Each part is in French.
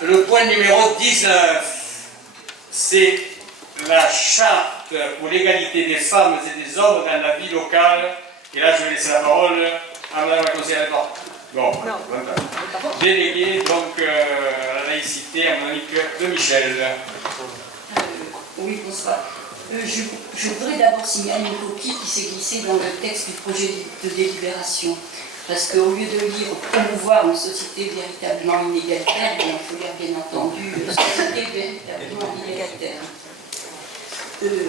Le point numéro 19, c'est la charte pour l'égalité des femmes et des hommes dans la vie locale. Et là, je vais laisser la parole à Madame la conseillère. Bon, déléguée donc à la laïcité à Monique de Michel. Oui, bonsoir. Je voudrais d'abord signaler une coquille qui s'est glissée dans le texte du projet de délibération. Parce qu'au lieu de lire promouvoir une société véritablement inégalitaire, il faut lire bien entendu une société véritablement inégalitaire.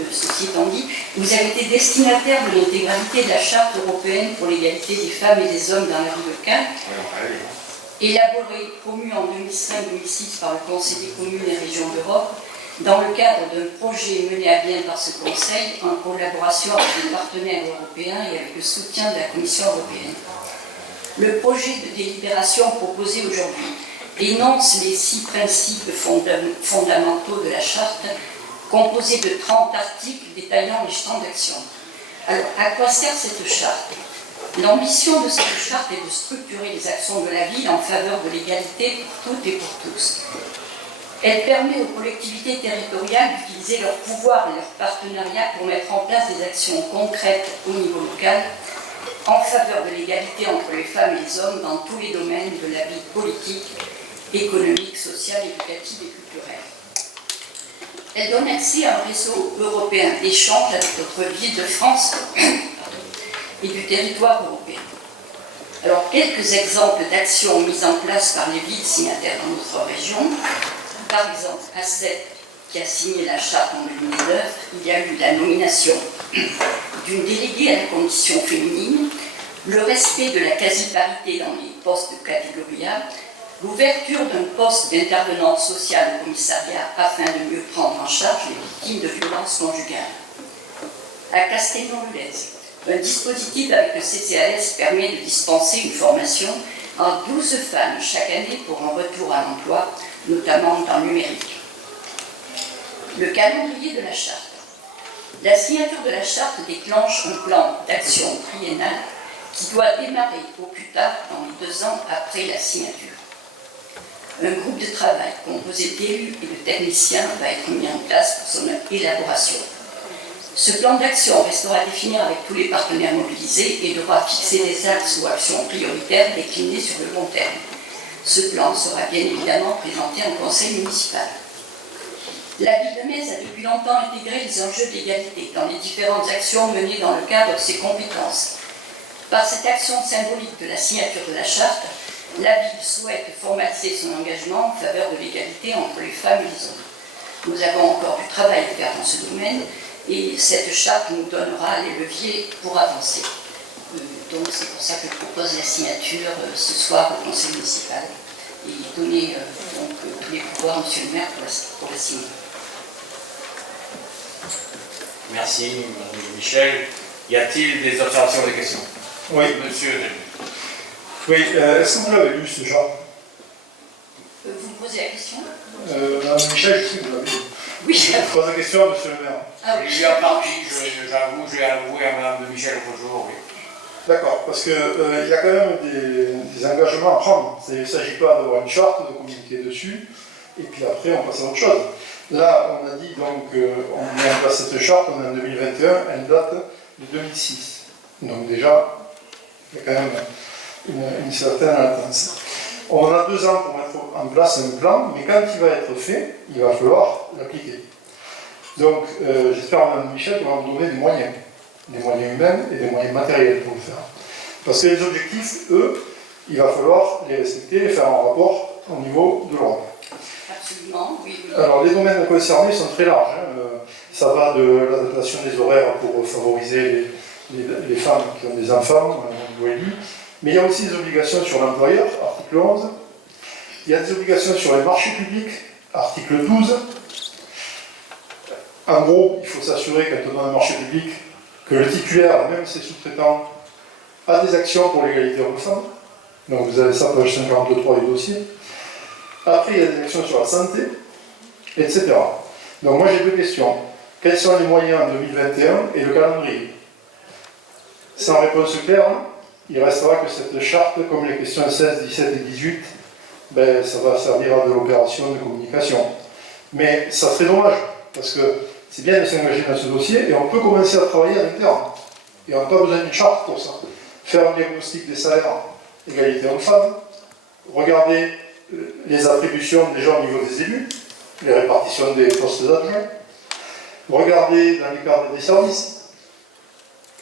Ceci étant dit, vous avez été destinataire de l'intégralité de la Charte européenne pour l'égalité des femmes et des hommes dans la vie locale, élaborée, promue en 2005-2006 par le Conseil des communes et régions d'Europe, dans le cadre d'un projet mené à bien par ce Conseil en collaboration avec les partenaires européens et avec le soutien de la Commission européenne. Le projet de délibération proposé aujourd'hui énonce les 6 principes fondamentaux de la Charte, composés de 30 articles détaillant les champs d'action. Alors, à quoi sert cette charte? L'ambition de cette charte est de structurer les actions de la ville en faveur de l'égalité pour toutes et pour tous. Elle permet aux collectivités territoriales d'utiliser leur pouvoir et leur partenariat pour mettre en place des actions concrètes au niveau local en faveur de l'égalité entre les femmes et les hommes dans tous les domaines de la vie politique, économique, sociale, éducative et culturelle. Elle donne accès à un réseau européen d'échange avec d'autres villes de France et du territoire européen. Alors, quelques exemples d'actions mises en place par les villes signataires dans notre région. Par exemple, à Sète, qui a signé la charte en 2009, il y a eu la nomination d'une déléguée à la condition féminine, le respect de la quasi-parité dans les postes de catégorie A, l'ouverture d'un poste d'intervenante sociale au commissariat afin de mieux prendre en charge les victimes de violences conjugales. À Castelnau-Lez, un dispositif avec le CCAS permet de dispenser une formation à 12 femmes chaque année pour un retour à l'emploi, notamment dans le numérique. Le calendrier de la charte. La signature de la charte déclenche un plan d'action triennal qui doit démarrer au plus tard dans les 2 ans après la signature. Un groupe de travail composé d'élus et de techniciens va être mis en place pour son élaboration. Ce plan d'action restera à définir avec tous les partenaires mobilisés et devra fixer des axes ou actions prioritaires déclinés sur le long terme. Ce plan sera bien évidemment présenté en conseil municipal. La ville de Metz a depuis longtemps intégré les enjeux d'égalité dans les différentes actions menées dans le cadre de ses compétences. Par cette action symbolique de la signature de la charte, la ville souhaite formaliser son engagement en faveur de l'égalité entre les femmes et les hommes. Nous avons encore du travail à faire dans ce domaine et cette charte nous donnera les leviers pour avancer. Donc c'est pour ça que je propose la signature ce soir au conseil municipal et donner tous les pouvoirs à M. le maire pour la signer. Merci, Mme Michel. Y a-t-il des observations ou des questions? Oui. Monsieur. Oui, est-ce que vous l'avez lu ce genre? Vous me posez la question? Mme Michel, je sais que vous l'avez lu. Oui. Je pose la question à M. le maire. Ah, Je lui ai parti, j'avoue, j'ai avoué à Mme de Michel l'autre jour, oui. D'accord, parce qu'il y a quand même des engagements à prendre. Il ne s'agit pas d'avoir une charte, de communiquer dessus, et puis après on passe à autre chose. Là, on a dit donc, on met en place cette charte, on est en 2021, elle date de 2006. Donc déjà, il y a quand même une certaine latence. On a 2 ans pour mettre en place un plan, mais quand il va être fait, il va falloir l'appliquer. Donc, j'espère, Mme Michel, qu'on va nous donner des moyens humains et des moyens matériels pour le faire. Parce que les objectifs, eux, il va falloir les respecter, les faire en rapport au niveau de l'ordre. Absolument, oui. Alors, les domaines concernés sont très larges. Ça va de l'adaptation des horaires pour favoriser les femmes qui ont des enfants, au niveau élu. Mais il y a aussi des obligations sur l'employeur, article 11. Il y a des obligations sur les marchés publics, article 12. En gros, il faut s'assurer, quand on donne un marché public, que le titulaire, même ses sous-traitants, a des actions pour l'égalité homme-femme. Donc vous avez ça, page 53 du dossier. Après, il y a des actions sur la santé, etc. Donc moi j'ai 2 questions. Quels sont les moyens en 2021 et le calendrier? Sans réponse claire, il restera que cette charte, comme les questions 16, 17 et 18, ben, ça va servir à de l'opération de communication. Mais ça serait dommage, parce que c'est bien de s'engager dans ce dossier, et on peut commencer à travailler à l'interne. Et on n'a pas besoin d'une charte pour ça. Faire un diagnostic des salaires, égalité hommes-femmes, regarder les attributions déjà au niveau des élus, les répartitions des postes d'adjoints, regarder dans les cadres des services.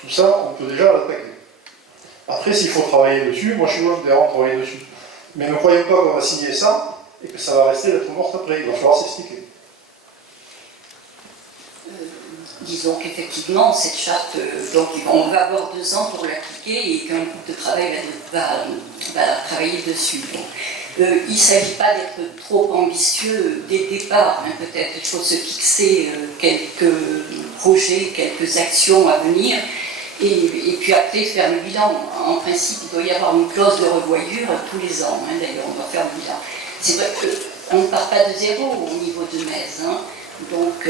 Tout ça, on peut déjà l'attaquer. Après, s'il faut travailler dessus, moi je suis volontaire, on travaille dessus. Mais ne croyez pas qu'on va signer ça et que ça va rester lettre morte après. Il va falloir s'expliquer. Disons qu'effectivement, cette charte, donc on va avoir 2 ans pour l'appliquer et qu'un groupe de travail va travailler dessus. Donc, il ne s'agit pas d'être trop ambitieux dès le départ. Hein, peut-être il faut se fixer quelques projets, quelques actions à venir et puis après faire le bilan. En principe, il doit y avoir une clause de revoyure tous les ans. Hein, d'ailleurs, on doit faire le bilan. C'est vrai qu'on ne part pas de zéro au niveau de Metz. Hein, donc,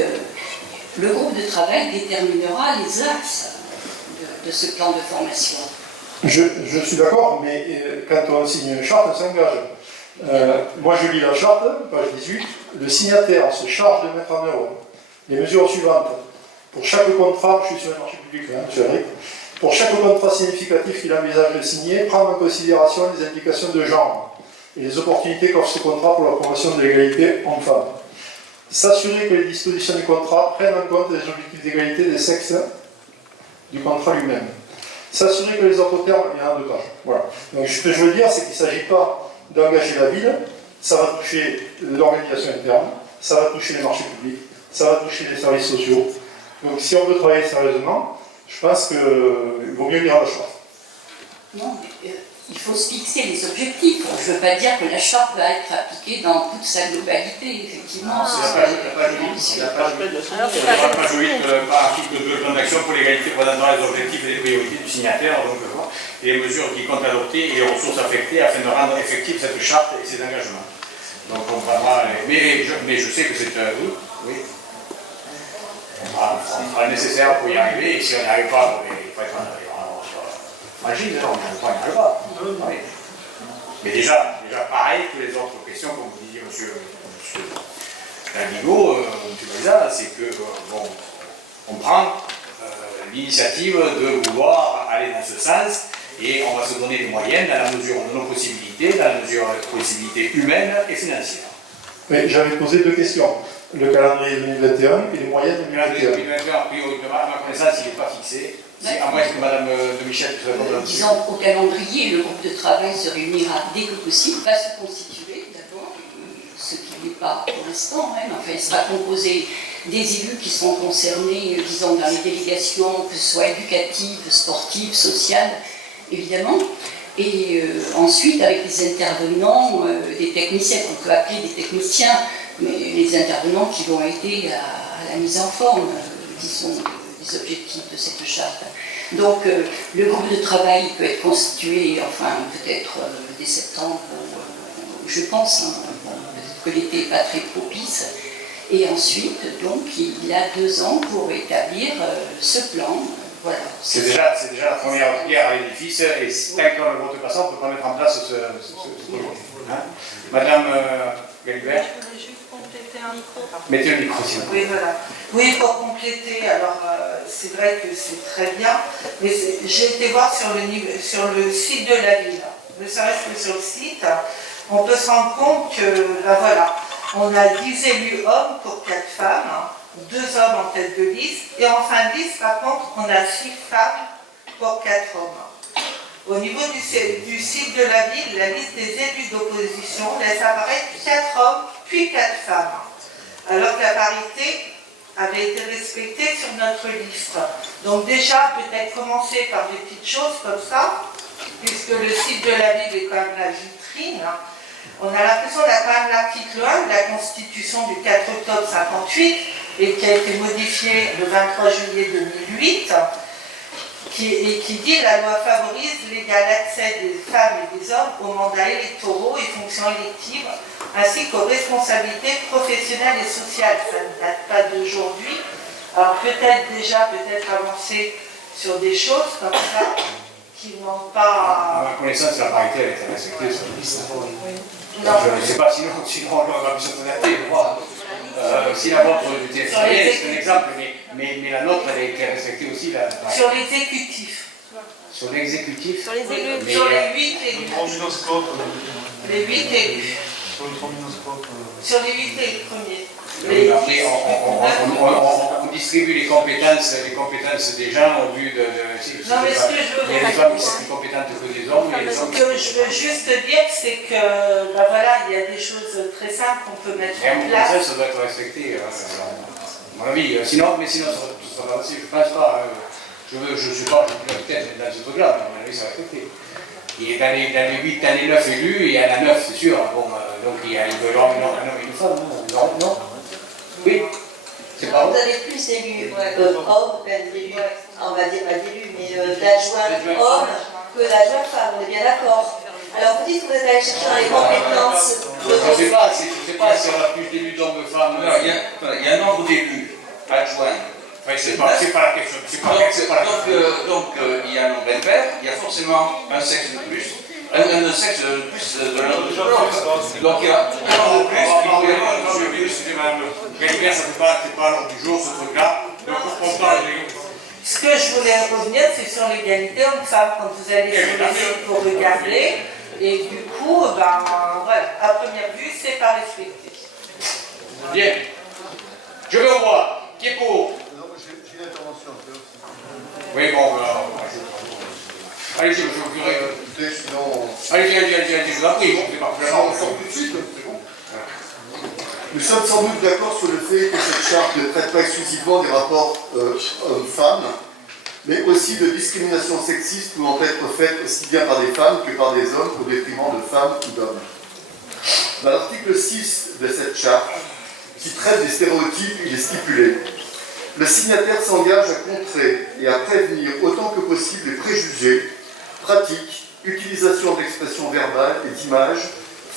le groupe de travail déterminera les axes de ce plan de formation. Je suis d'accord, mais quand on signe une charte, on s'engage. Moi, je lis la charte, page 18. Le signataire se charge de mettre en œuvre les mesures suivantes. Pour chaque contrat, je suis sur le marché public, hein, monsieur Henry, pour chaque contrat significatif qu'il envisage de signer, prendre en considération les implications de genre et les opportunités qu'offre ce contrat pour la promotion de l'égalité homme-femme. S'assurer que les dispositions du contrat prennent en compte les objectifs d'égalité des sexes du contrat lui-même. S'assurer que les autres termes, il y en a 2 pages. Voilà. Donc ce que je veux dire, c'est qu'il ne s'agit pas d'engager la ville, ça va toucher l'organisation interne, ça va toucher les marchés publics, ça va toucher les services sociaux. Donc si on veut travailler sérieusement, je pense qu'il vaut mieux lire la charte. Non, mais, il faut se fixer les objectifs. Je ne veux pas dire que la charte va être appliquée dans toute sa globalité, effectivement. C'est la page 8, article 2, plan d'action pour l'égalité présentant les objectifs et les priorités du signataire, donc, et les mesures qui comptent adopter et les ressources affectées afin de rendre effective cette charte et ses engagements. Donc on vraiment, mais je sais que c'est oui. On fera le nécessaire pour y arriver, et si on n'y arrive pas, il faut être fragile, on n'y arrive pas. Oui. Mais déjà pareil que les autres questions, comme vous disiez, monsieur Laguigo, monsieur Baza, c'est que on prend l'initiative de vouloir aller dans ce sens et on va se donner des moyens dans la mesure de nos possibilités, dans la mesure de possibilités humaines et financières. Mais j'avais posé 2 questions. Le calendrier 2021 et les moyens 2021. Le calendrier 2021, a priori, à ma connaissance, il n'est pas fixé. À moins que Mme de Michel puisse répondre là-dessus. Disons qu'au calendrier, le groupe de travail se réunira dès que possible, va se constituer d'abord, ce qui n'est pas pour l'instant, hein, enfin, il sera composé des élus qui seront concernés, disons, dans les délégations, que ce soit éducatives, sportives, sociales, évidemment. Et ensuite, avec les intervenants, des techniciens, qu'on peut appeler des techniciens, mais les intervenants qui vont aider à la mise en forme, disons, des objectifs de cette charte. Donc, le groupe de travail peut être constitué, enfin, peut-être dès septembre, je pense, hein, peut-être que l'été n'est pas très propice. Et ensuite, donc, il a 2 ans pour établir ce plan. Voilà. C'est déjà la première pierre à l'édifice, et tant qu'on ne vote pas ça, on ne peut pas mettre en place ce projet. Hein? Madame Galibert. Je voulais juste compléter un micro. Mettez le micro, s'il vous plaît. Oui, voilà. Oui, pour compléter, alors c'est vrai que c'est très bien, mais j'ai été voir sur le site de la ville, ne serait-ce que sur le site, on peut se rendre compte que, là voilà, on a 10 élus hommes pour 4 femmes, 2 hommes en tête de liste, et en fin de liste, par contre, on a 6 femmes pour 4 hommes. Au niveau du site de la ville, la liste des élus d'opposition laisse apparaître 4 hommes, puis 4 femmes. Alors que la parité avait été respectée sur notre liste. Donc déjà, peut-être commencer par des petites choses comme ça, puisque le site de la ville est quand même la vitrine. On a l'impression qu'il y a quand même l'article 1 de la Constitution du 4 octobre 58, et qui a été modifié le 23 juillet 2008, qui dit « La loi favorise l'égal accès des femmes et des hommes aux mandats électoraux et fonctions électives, ainsi qu'aux responsabilités professionnelles et sociales. » Ça ne date pas d'aujourd'hui. Alors peut-être avancer sur des choses comme ça, n'ont À pas... ma connaissance, la parité a été respectée sur la liste. Non. Je ne sais pas, sinon on va se connecter, moi. Si la vôtre était fériée, c'est un exemple, mais la nôtre, elle a été respectée aussi. Sur l'exécutif. Sur l'exécutif. Sur les élus. Mais, Sur les 8 élus. Les 8 élus. Sur les 8 élus premiers. oui, après, on distribue les compétences des gens au vu de Non, mais ce que je veux il y a des femmes qui sont plus compétentes que des hommes. Il y a des hommes Ce que je veux juste dire, c'est que, ben voilà, il y a des choses très simples qu'on peut mettre et à en mon place. sens, ça doit être respecté. À mon avis, sinon ça va aussi, je ne pense pas. Je ne sais pas, je vais peut-être dans ce truc-là, mais à mon avis, ça va respecter. Il est dans les 8, dans les 9 élus, il y en a 9, c'est sûr. Bon, donc il doit y avoir un homme et une femme, non? Oui? C'est pas Vous vrai? avez plus d'élus hommes, d'élus, on va dire pas d'élus, mais d'adjoints hommes que d'adjoints femmes, on est bien d'accord. Alors vous dites que vous êtes allé chercher dans les compétences Je ne sais pas si on a plus d'élus d'hommes que de femmes. Alors, il y a un nombre d'élus adjoints. Enfin, c'est pas la question. Donc, il y a un nombre impair, il y a forcément un sexe de plus, un sexe de plus de l'autre. Donc, il y a un nombre de plus, il faut y avoir un nombre de plus. Galibert, ça c'est pas à l'ordre du jour, ce truc-là. Donc, on parle de... Ce que je voulais revenir, c'est sur l'égalité homme-femme, quand vous allez sur les sites pour regarder. Et du coup, ben voilà, à première vue, c'est pas respecté. Bien. Je vais voir. Qui est pour? J'ai une intervention. Oui, bon, allez-y, monsieur le curé. Sinon, Allez-y, je vous en prie, bon, c'est pas plus on sort tout de suite, c'est bon. Nous sommes sans doute d'accord sur le fait que cette charte ne traite pas exclusivement des rapports hommes-femmes, mais aussi de discrimination sexiste pouvant être faite aussi bien par des femmes que par des hommes au détriment de femmes ou d'hommes. Dans l'article 6 de cette charte, qui traite des stéréotypes, il est stipulé: le signataire s'engage à contrer et à prévenir autant que possible les préjugés, pratiques, utilisation d'expressions verbales et d'images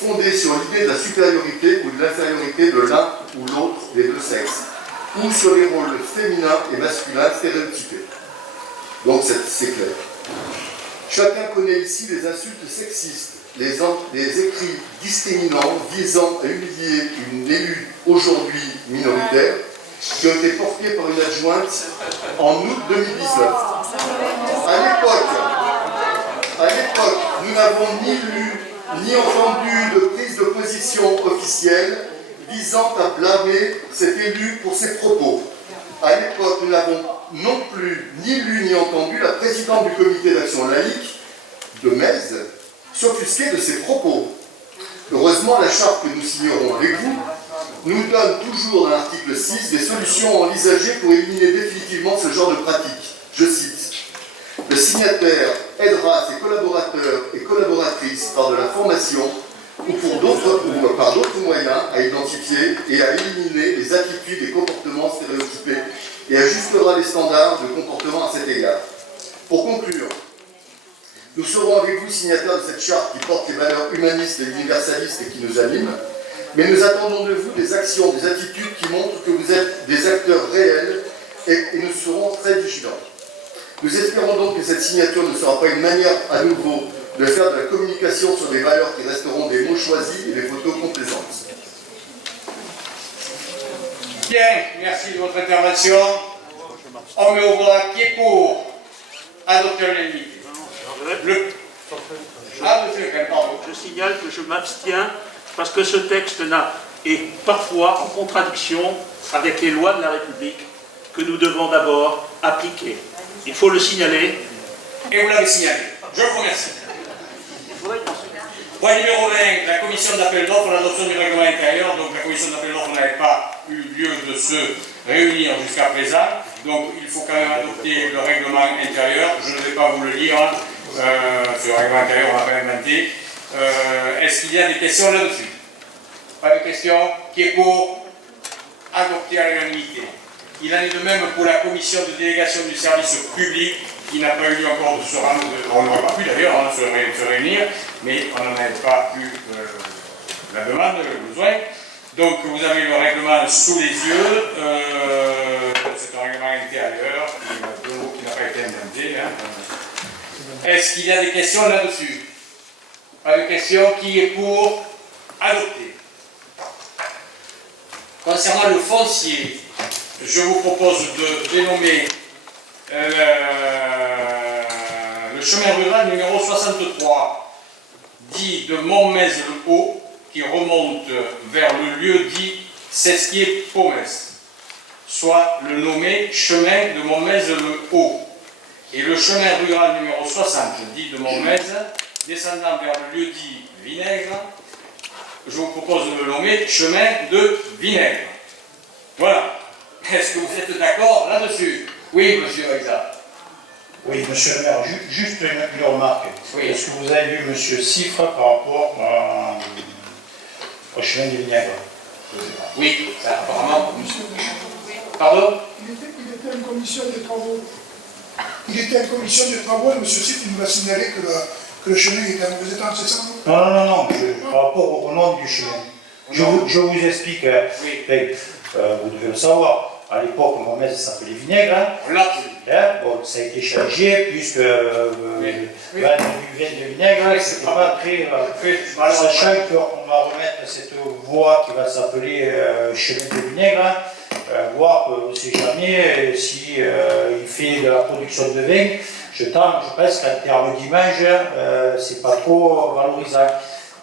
fondées sur l'idée de la supériorité ou de l'infériorité de l'un ou l'autre des deux sexes, ou sur les rôles féminins et masculins stéréotypés. Donc c'est clair. Chacun connaît ici les insultes sexistes, les écrits discriminants visant à humilier une élue aujourd'hui minoritaire, qui ont été portés par une adjointe en août 2019. À l'époque, nous n'avons ni lu ni entendu de prise de position officielle visant à blâmer cet élu pour ses propos. À l'époque, nous n'avons non plus ni lu ni entendu la présidente du comité d'action laïque de Metz s'offusquer de ses propos. Heureusement, la charte que nous signerons avec vous nous donne toujours dans l'article 6 des solutions envisagées pour éliminer définitivement ce genre de pratique. Je cite: le signataire aidera ses collaborateurs et collaboratrices par de la formation ou par d'autres moyens à identifier et à éliminer les attitudes et comportements stéréotypés et ajustera les standards de comportement à cet égard. Pour conclure, nous serons avec vous signataires de cette charte qui porte les valeurs humanistes et universalistes et qui nous animent, mais nous attendons de vous des actions, des attitudes qui montrent que vous êtes des acteurs réels et nous serons très vigilants. Nous espérons donc que cette signature ne sera pas une manière à nouveau de faire de la communication sur des valeurs qui resteront des mots choisis et des photos complaisantes. Bien, merci de votre intervention. On met au voix qui est pour adopter l'unanimité. Monsieur, pardon. Je signale que je m'abstiens parce que ce texte est parfois en contradiction avec les lois de la République que nous devons d'abord appliquer. Il faut le signaler. Et vous l'avez signalé. Je vous remercie. Point numéro 20, la commission d'appel d'offres, l'adoption du règlement intérieur. Donc la commission d'appel d'offres n'avait pas eu lieu de se réunir jusqu'à présent. Donc il faut quand même adopter le règlement intérieur. Je ne vais pas vous le lire. Ce règlement intérieur, on l'a pas inventé. Est-ce qu'il y a des questions là-dessus? Pas de questions. Qui est pour adopter à l'unanimité? Il en est de même pour la commission de délégation du service public qui n'a pas eu lieu encore de se rendre, on n'aurait pas pu d'ailleurs se réunir, mais on n'en avait pas eu la demande, le besoin. Donc vous avez le règlement sous les yeux, c'est un règlement intérieur qui n'a pas été inventé. Hein. Est-ce qu'il y a des questions là-dessus? Pas de questions. Qui est pour adopter? Concernant le foncier, je vous propose de dénommer le chemin rural numéro 63, dit de Montmez-le-Haut, qui remonte vers le lieu dit Sesquier-Pomès, soit le nommé chemin de Montmez-le-Haut. Et le chemin rural numéro 60, dit de Montmez, descendant vers le lieu dit Vinaigre, je vous propose de le nommer chemin de Vinaigre. Voilà. Est-ce que vous êtes d'accord là-dessus? Oui, monsieur Aiza. Oui, monsieur le maire, juste une remarque. Oui. Est-ce que vous avez vu monsieur Siffre par rapport au chemin de Vinaigre? Oui, ça, apparemment. Pardon? Il était en commission de travaux. Il était en commission de travaux et M. Siffre nous a signalé que le chemin était en mauvais état, c'est ça? Non, par rapport au nom du chemin. Je vous explique, Oui. Vous devez le savoir. À l'époque, Montmez s'appelait Vinaigre. Bon, ça a été changé, puisque vin de vinaigre, c'est pas très. Sachant qu'on va remettre cette voie qui va s'appeler chemin de vinaigre, voir on ne sait jamais si il fait de la production de vin. Je pense qu'en termes d'image, c'est pas trop valorisant.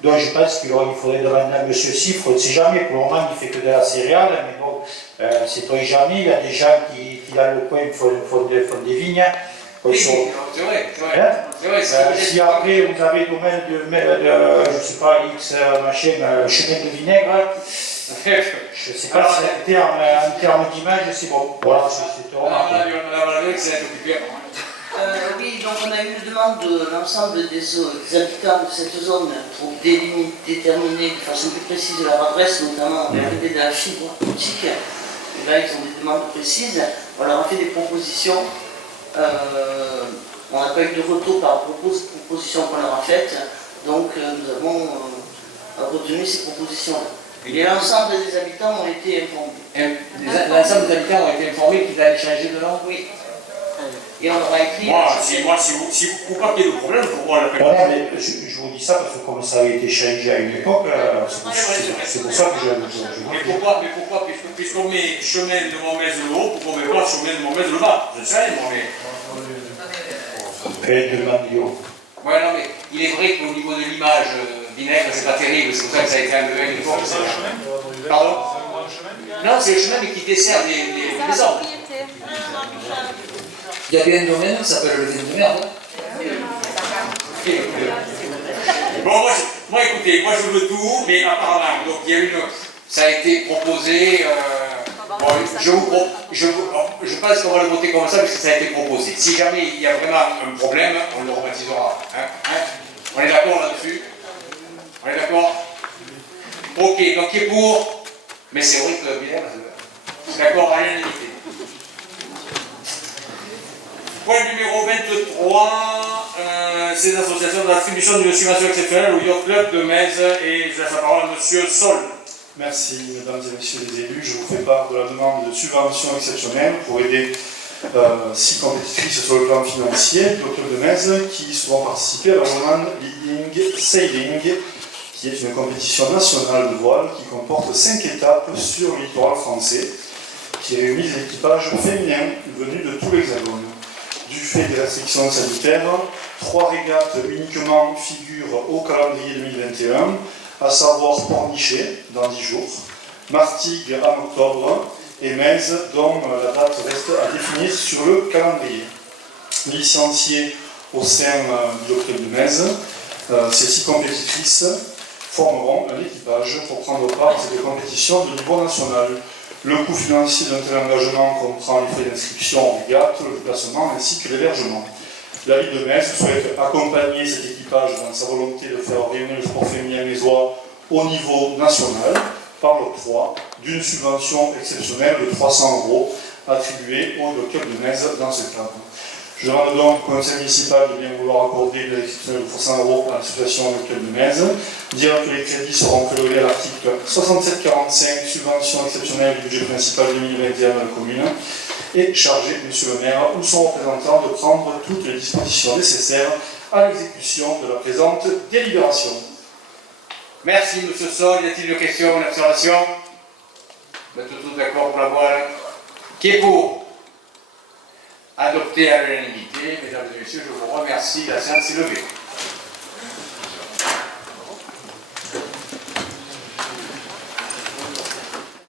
Donc je pense qu'il faudrait demander à M. Siffre, on ne sait jamais, pour le moment il ne fait que de la céréale, mais bon, c'est pas jamais, il y a des gens qui dans le coin font des vignes. Oui, c'est vrai, c'est vrai. Si après vous avez domaine de je ne sais pas, X machin, chemin de vinaigre, je ne sais pas si en termes d'image c'est bon. Voilà, c'est remarqué. Oui, donc on a eu une demande de l'ensemble des habitants de cette zone pour déterminer de façon plus précise leur adresse, notamment l'arrivée de la fibre optique. Et là, ils ont des demandes précises. On leur a fait des propositions. On n'a pas eu de retour par proposition qu'on leur a faites. Donc nous avons retenu ces propositions-là. Et l'ensemble des habitants ont été informés. L'ensemble des habitants ont été informés qu'ils allaient changer de nom? Oui. Et on aura écrit. Si vous ne pas qu'il y ait de problème, pour moi, voilà, mais je vous dis ça parce que comme ça avait été changé à une époque, c'est pour ça que je Mais pourquoi, puisqu'on met chemin de Montmez-le-Haut, pourquoi on ne met pas chemin de Montmez-le-Bas? Je sais, moi, mais. Ouais, non, mais il est vrai qu'au niveau de l'image, vinaigre, c'est pas terrible, c'est pour ça que ça a été enlevé à une époque. Pardon? Non, c'est le chemin, mais qui dessert les maisons. Il y a bien un domaine qui s'appelle le vin de merde. Bon, moi, écoutez, moi je veux tout, mais apparemment, donc il y a ça a été proposé, bon, je pense qu'on va le voter comme ça, parce que ça a été proposé. Si jamais il y a vraiment un problème, on le rebaptisera. On est d'accord là-dessus? On est d'accord? Ok, donc qui est pour? Mais c'est vrai que bien, c'est d'accord à l'unanimité. Point numéro 23, ces associations d'attribution d'une subvention exceptionnelle au Yacht Club de Metz, et je laisse la parole à M. Sol. Merci, mesdames et messieurs les élus. Je vous fais part de la demande de subvention exceptionnelle pour aider 6 compétitrices sur le plan financier du Club de Metz qui seront participées à la Women Leading Sailing, qui est une compétition nationale de voile qui comporte 5 étapes sur le littoral français, qui réunit des équipages féminins venus de tout l'Hexagone. Du fait des restrictions sanitaires, 3 régates uniquement figurent au calendrier 2021, à savoir Pornichet dans 10 jours, Martigues en octobre et Metz dont la date reste à définir sur le calendrier. Licenciés au sein du club de Metz, ces 6 compétitrices formeront un équipage pour prendre part à cette compétition de niveau national. Le coût financier d'un tel engagement comprend les frais d'inscription en régate, le déplacement ainsi que l'hébergement. La ville de Metz souhaite accompagner cet équipage dans sa volonté de faire rayonner le sport féminin mésois au niveau national par l'octroi d'une subvention exceptionnelle de 300 € attribuée au club de Metz dans ce cadre. Je demande donc au conseil municipal de bien vouloir accorder l'aide exceptionnelle de 300 € à l'association du club de Metz, dire que les crédits seront prélevés à l'article 6745, subvention exceptionnelle du budget principal 2021 de la commune, et charger monsieur le maire ou son représentant de prendre toutes les dispositions nécessaires à l'exécution de la présente délibération. Merci, monsieur Sol. Y a-t-il des questions ou des observations? Vous êtes tous d'accord pour la voile? Qui est pour? Adopté à l'unanimité. Mesdames et messieurs, je vous remercie. La séance est levée.